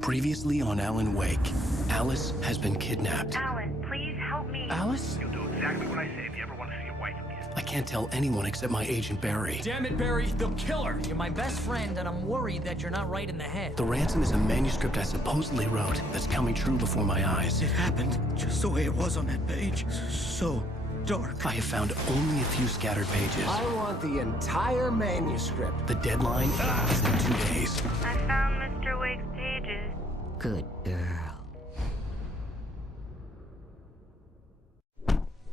Previously on Alan Wake, Alice has been kidnapped. Alan, please help me. Alice? You'll do exactly what I say if you ever want to see your wife again. I can't tell anyone except my agent Barry. Damn it, Barry, they'll kill her. You're my best friend, and I'm worried that you're not right in the head. The ransom is a manuscript I supposedly wrote that's coming true before my eyes. It happened just the way it was on that page. So dark. I have found only a few scattered pages. I want the entire manuscript. The deadline is in 2 days. I found Mr. Wake's pages. Good girl.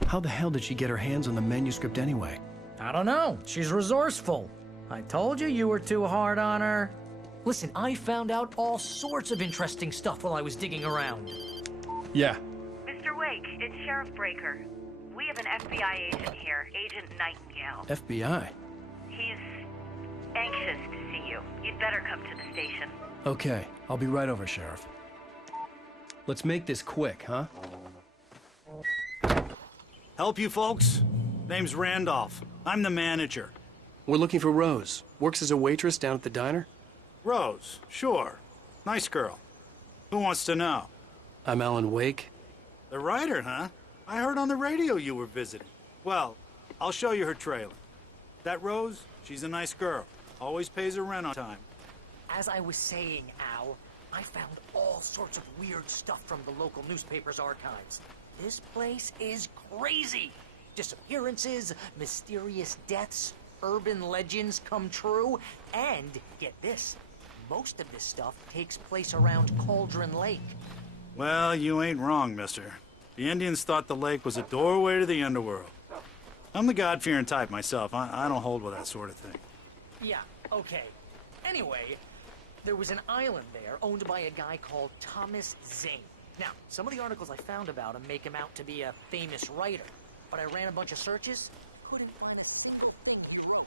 How the hell did she get her hands on the manuscript anyway? I don't know. She's resourceful. I told you were too hard on her. Listen, I found out all sorts of interesting stuff while I was digging around. Yeah. Mr. Wake, it's Sheriff Breaker. We have an FBI agent here, Agent Nightingale. FBI? He's anxious to see you. You'd better come to the station. Okay, I'll be right over, Sheriff. Let's make this quick, huh? Help you folks? Name's Randolph. I'm the manager. We're looking for Rose. Works as a waitress down at the diner. Rose, sure. Nice girl. Who wants to know? I'm Alan Wake. The writer, huh? I heard on the radio you were visiting. Well, I'll show you her trailer. That Rose, she's a nice girl. Always pays her rent on time. As I was saying, Al, I found all sorts of weird stuff from the local newspaper's archives. This place is crazy. Disappearances, mysterious deaths, urban legends come true, and get this, most of this stuff takes place around Cauldron Lake. Well, you ain't wrong, mister. The Indians thought the lake was a doorway to the underworld. I'm the God-fearing type myself. I don't hold with that sort of thing. Yeah, okay. Anyway, there was an island there owned by a guy called Thomas Zane. Now, some of the articles I found about him make him out to be a famous writer, but I ran a bunch of searches, couldn't find a single thing he wrote.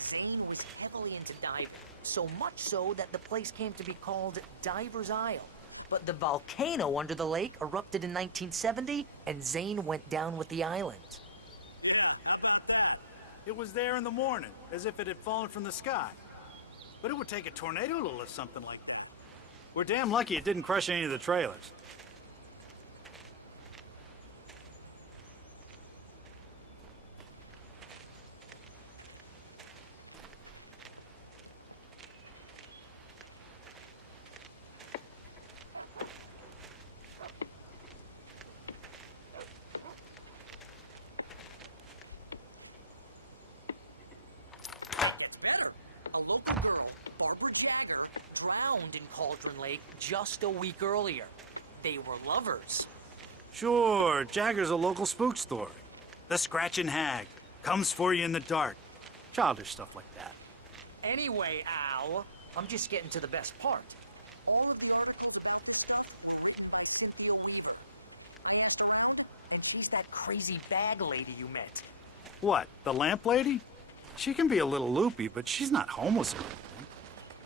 Zane was heavily into diving, so much so that the place came to be called Diver's Isle. But the volcano under the lake erupted in 1970, and Zane went down with the island. Yeah, how about that? It was there in the morning, as if it had fallen from the sky. But it would take a tornado to lift something like that. We're damn lucky it didn't crush any of the trailers. Gets better. A local girl, Barbara Jagger, drowned in Cauldron Lake just a week earlier. They were lovers. Sure, Jagger's a local spook story. The Scratching Hag comes for you in the dark. Childish stuff like that. Anyway, Al, I'm just getting to the best part. All of the articles about this by Cynthia Weaver. I asked her, and she's that crazy bag lady you met. What, the lamp lady? She can be a little loopy, but she's not homeless or anything.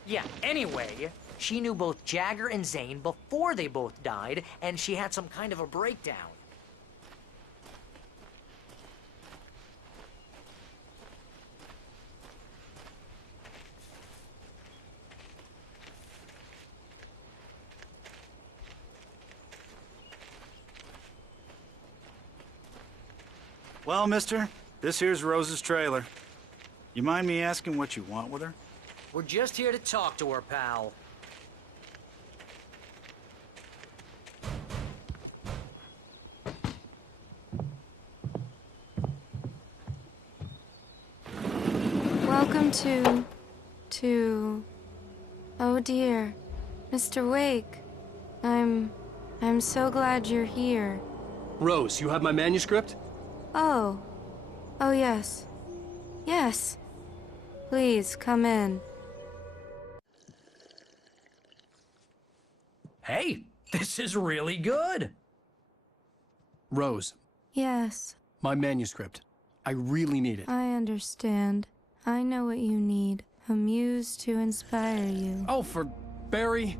Yeah, anyway, she knew both Jagger and Zane before they both died, and she had some kind of a breakdown. Well, mister, this here's Rose's trailer. You mind me asking what you want with her? We're just here to talk to her, pal. Welcome to... Oh dear, Mr. Wake. I'm so glad you're here. Rose, you have my manuscript? Oh. Oh yes. Yes. Please, come in. Hey, this is really good. Rose, Yes, my manuscript. I really need it. I understand. I know what you need. A muse to inspire you. Oh, for Barry?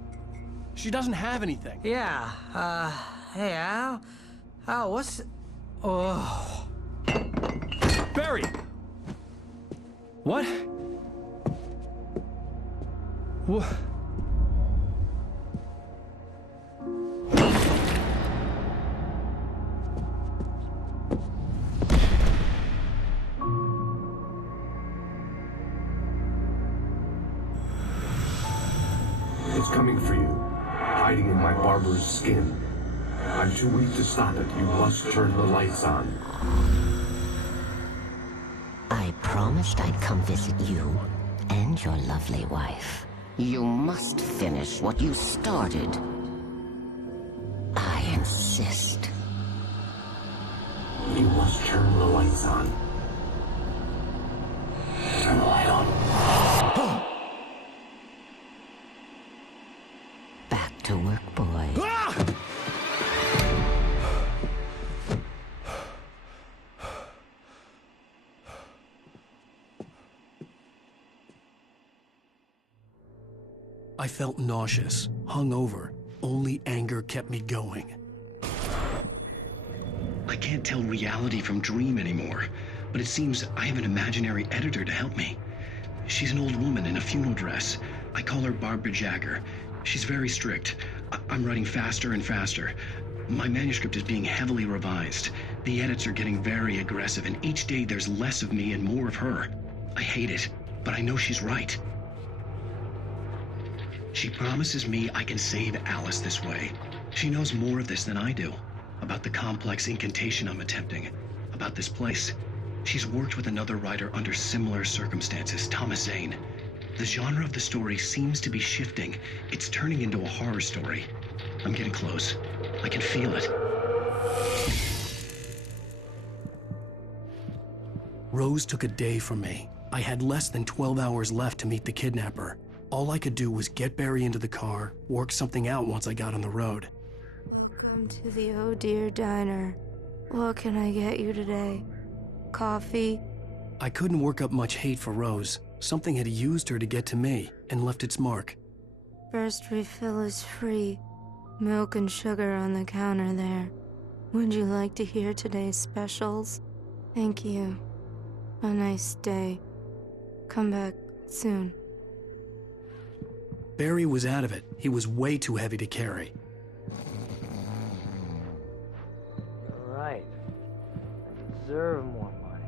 She doesn't have anything. Yeah, hey, Al? Al, what's... Oh... Barry! What? It's coming for you, hiding in my barber's skin. I'm too weak to stop it. You must turn the lights on. I promised I'd come visit you and your lovely wife. You must finish what you started. I insist. You must turn the lights on. Turn the light on. Back to work, boy. I felt nauseous, hungover. Only anger kept me going. I can't tell reality from dream anymore, but it seems I have an imaginary editor to help me. She's an old woman in a funeral dress. I call her Barbara Jagger. She's very strict. I'm writing faster and faster. My manuscript is being heavily revised. The edits are getting very aggressive, and each day there's less of me and more of her. I hate it, but I know she's right. She promises me I can save Alice this way. She knows more of this than I do. About the complex incantation I'm attempting. About this place. She's worked with another writer under similar circumstances, Thomas Zane. The genre of the story seems to be shifting. It's turning into a horror story. I'm getting close. I can feel it. Rose took a day from me. I had less than 12 hours left to meet the kidnapper. All I could do was get Barry into the car, work something out once I got on the road. Welcome to the Oh Dear Diner. What can I get you today? Coffee? I couldn't work up much hate for Rose. Something had used her to get to me and left its mark. First refill is free. Milk and sugar on the counter there. Would you like to hear today's specials? Thank you. A nice day. Come back soon. Barry was out of it. He was way too heavy to carry. Right. I deserve more money.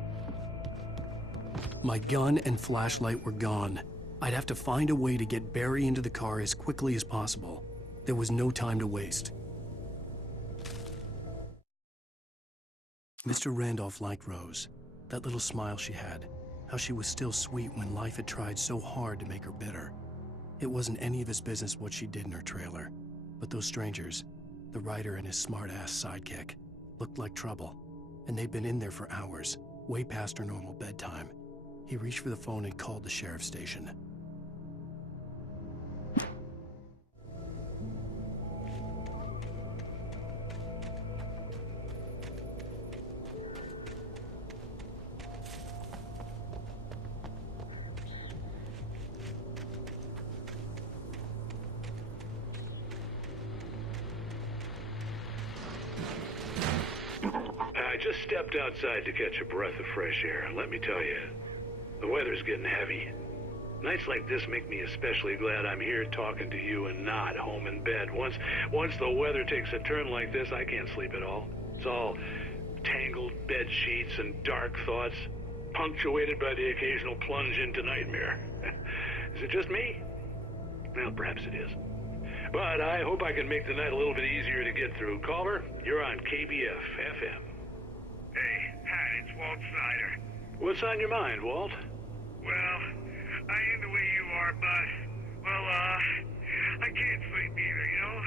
My gun and flashlight were gone. I'd have to find a way to get Barry into the car as quickly as possible. There was no time to waste. Mr. Randolph liked Rose. That little smile she had. How she was still sweet when life had tried so hard to make her bitter. It wasn't any of his business what she did in her trailer. But those strangers, the writer and his smart-ass sidekick, looked like trouble. And they'd been in there for hours, way past her normal bedtime. He reached for the phone and called the sheriff's station. I just stepped outside to catch a breath of fresh air. Let me tell you, the weather's getting heavy. Nights like this make me especially glad I'm here talking to you and not home in bed. Once the weather takes a turn like this, I can't sleep at all. It's all tangled bed sheets and dark thoughts, punctuated by the occasional plunge into nightmare. Is it just me? Well, perhaps it is. But I hope I can make the night a little bit easier to get through. Caller, you're on KBF FM. Hey, Pat, it's Walt Snyder. What's on your mind, Walt? Well, I am the way you are, but, well, I can't sleep either, you know?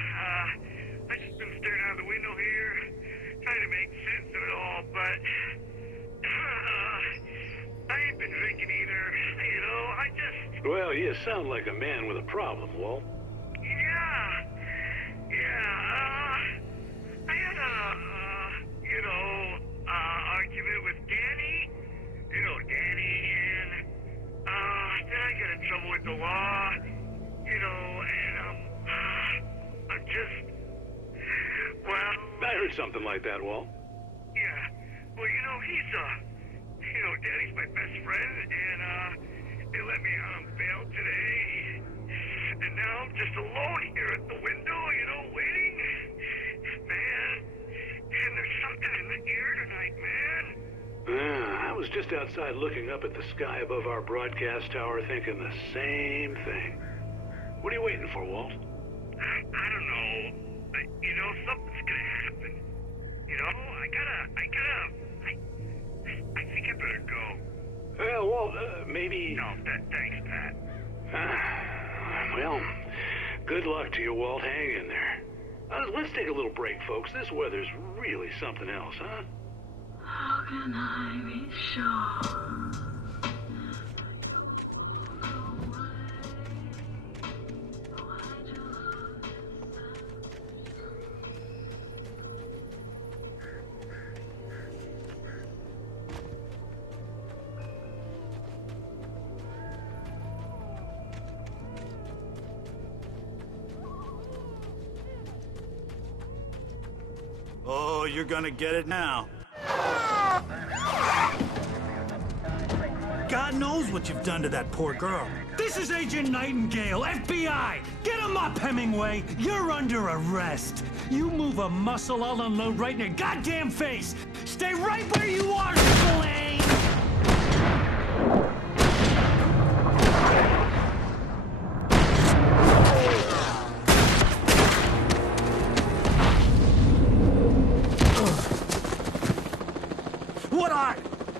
I just been staring out the window here, trying to make sense of it all, but, I ain't been drinking either, you know? I just... Well, you sound like a man with a problem, Walt. I had argument with Danny. You know Danny, and, then I got in trouble with the law, you know, and, I'm just, well... I heard something like that, Walt. Yeah, well, you know, Danny's my best friend, and, they let me out on bail today. And now I'm just alone here at the window, you know, waiting. Man, and there's something in the air tonight, man. I was just outside looking up at the sky above our broadcast tower thinking the same thing. What are you waiting for, Walt? I don't know. You know, something's gonna happen. You know, I think I better go. Well, Walt, maybe... No, thanks, Pat. Well, good luck to you, Walt. Hang in there. Let's take a little break, folks. This weather's really something else, huh? How can I be sure? Oh, you're gonna get it now. God knows what you've done to that poor girl. This is Agent Nightingale, FBI! Get him up, Hemingway! You're under arrest. You move a muscle, I'll unload right in your goddamn face! Stay right where you are, Spillane!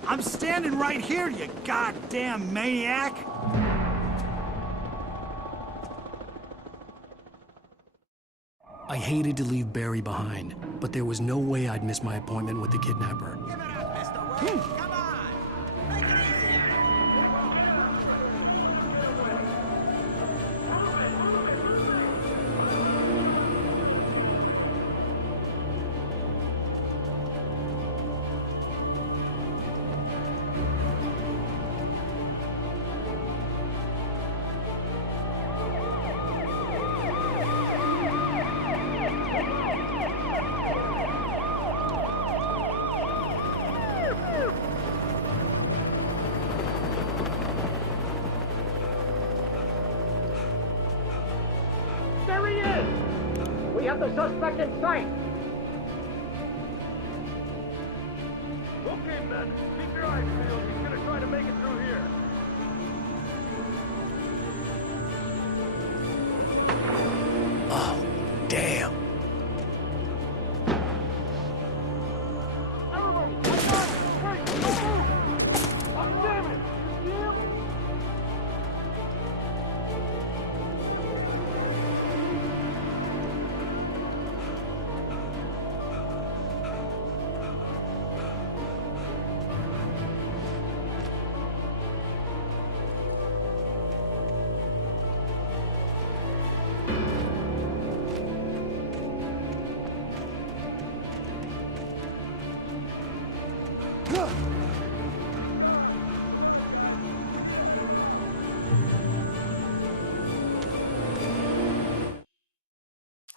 I'm standing right here, you goddamn maniac! I hated to leave Barry behind, but there was no way I'd miss my appointment with the kidnapper. Give it up, Mr. Wayne. Come on! Make it easier! There he is! We have the suspect in sight! Okay, men. Keep your eyes peeled. He's gonna try to make it through here. Oh, damn. Everybody, hang on! Wait, don't move! Oh, damn it! You see him?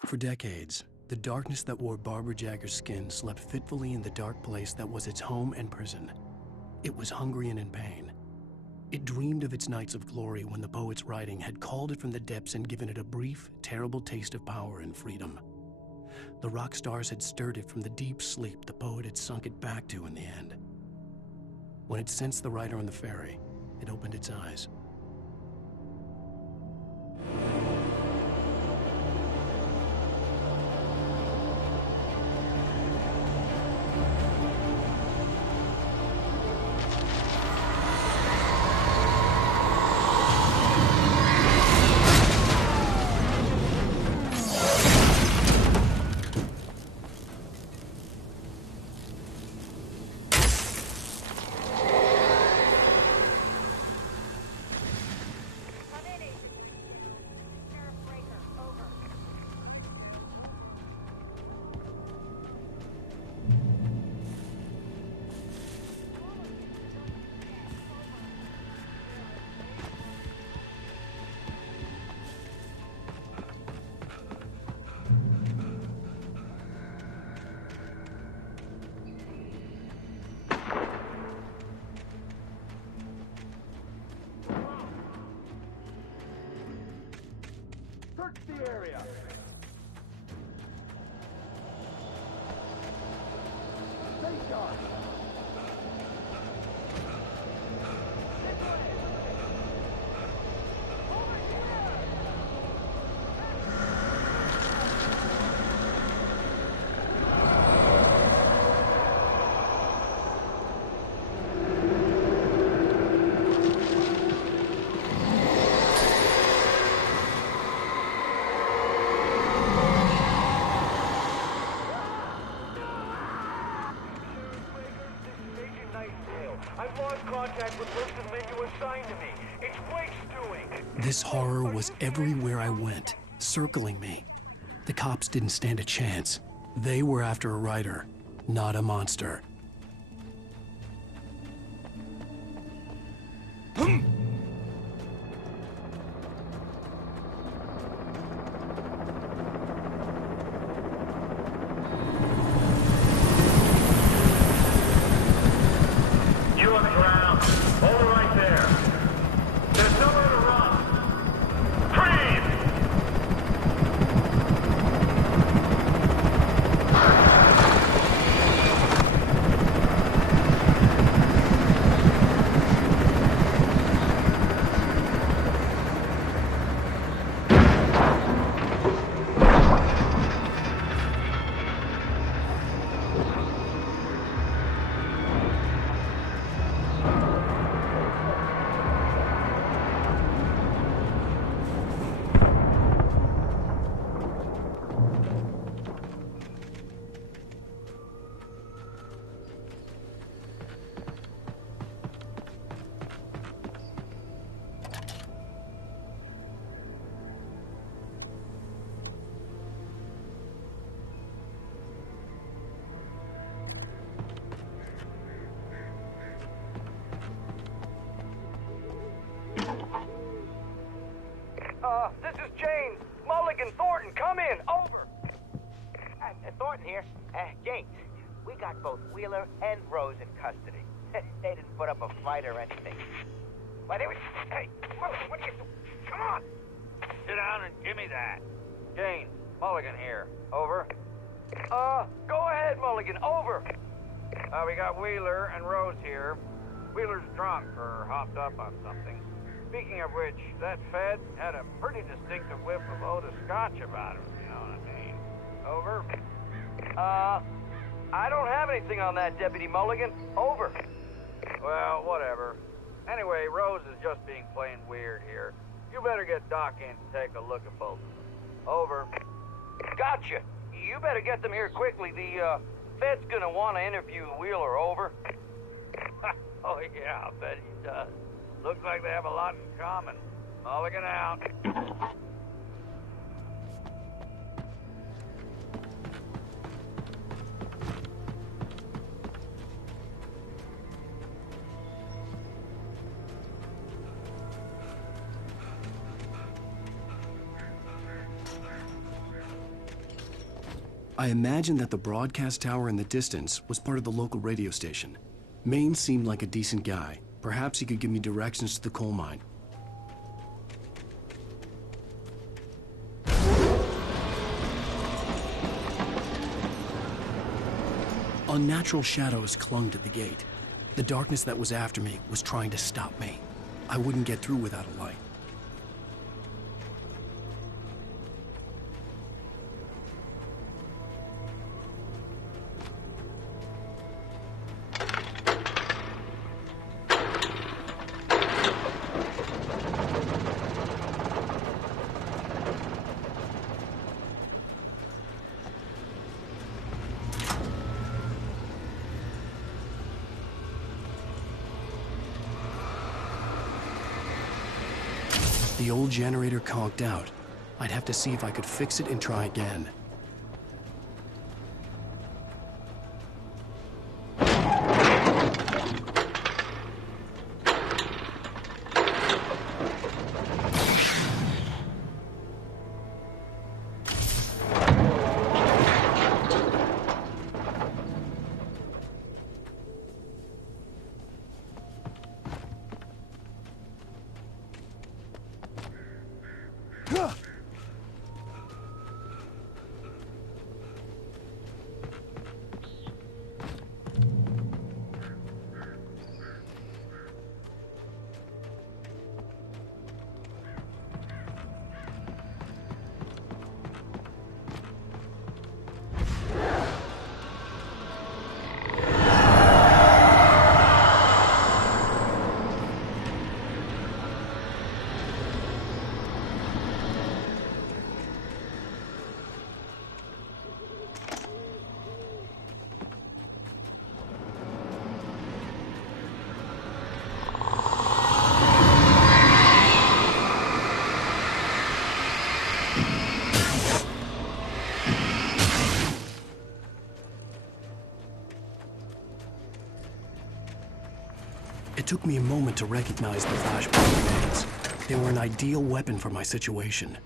For decades, the darkness that wore Barbara Jagger's skin slept fitfully in the dark place that was its home and prison. It was hungry and in pain. It dreamed of its nights of glory when the poet's writing had called it from the depths and given it a brief, terrible taste of power and freedom. The rock stars had stirred it from the deep sleep the poet had sunk it back to in the end. When it sensed the writer on the ferry, it opened its eyes. Search the area. Stay sharp. contact with person that you assigned to me. It's Wake's doing. This horror was everywhere I went, circling me. The cops didn't stand a chance. They were after a writer, not a monster. This is James. Mulligan, Thornton, come in. Over. Thornton here. James, we got both Wheeler and Rose in custody. They didn't put up a fight or anything. Why, they were... Hey, Mulligan, what are you doing? Come on. Sit down and give me that. James, Mulligan here. Over. Go ahead, Mulligan. Over. We got Wheeler and Rose here. Wheeler's drunk or hopped up on something. Speaking of which, that Fed had a pretty distinctive whiff of Oda Scotch about him, you know what I mean. Over. I don't have anything on that, Deputy Mulligan. Over. Well, whatever. Anyway, Rose is just being plain weird here. You better get Doc in to take a look at both of them. Over. Gotcha. You better get them here quickly. The, Fed's gonna want to interview Wheeler. Over. Oh, yeah, I'll bet he does. Looks like they have a lot in common. Mulligan out. I imagined that the broadcast tower in the distance was part of the local radio station. Maine seemed like a decent guy. Perhaps he could give me directions to the coal mine. Unnatural shadows clung to the gate. The darkness that was after me was trying to stop me. I wouldn't get through without a light. The old generator conked out. I'd have to see if I could fix it and try again. It took me a moment to recognize the flashbang grenades. They were an ideal weapon for my situation.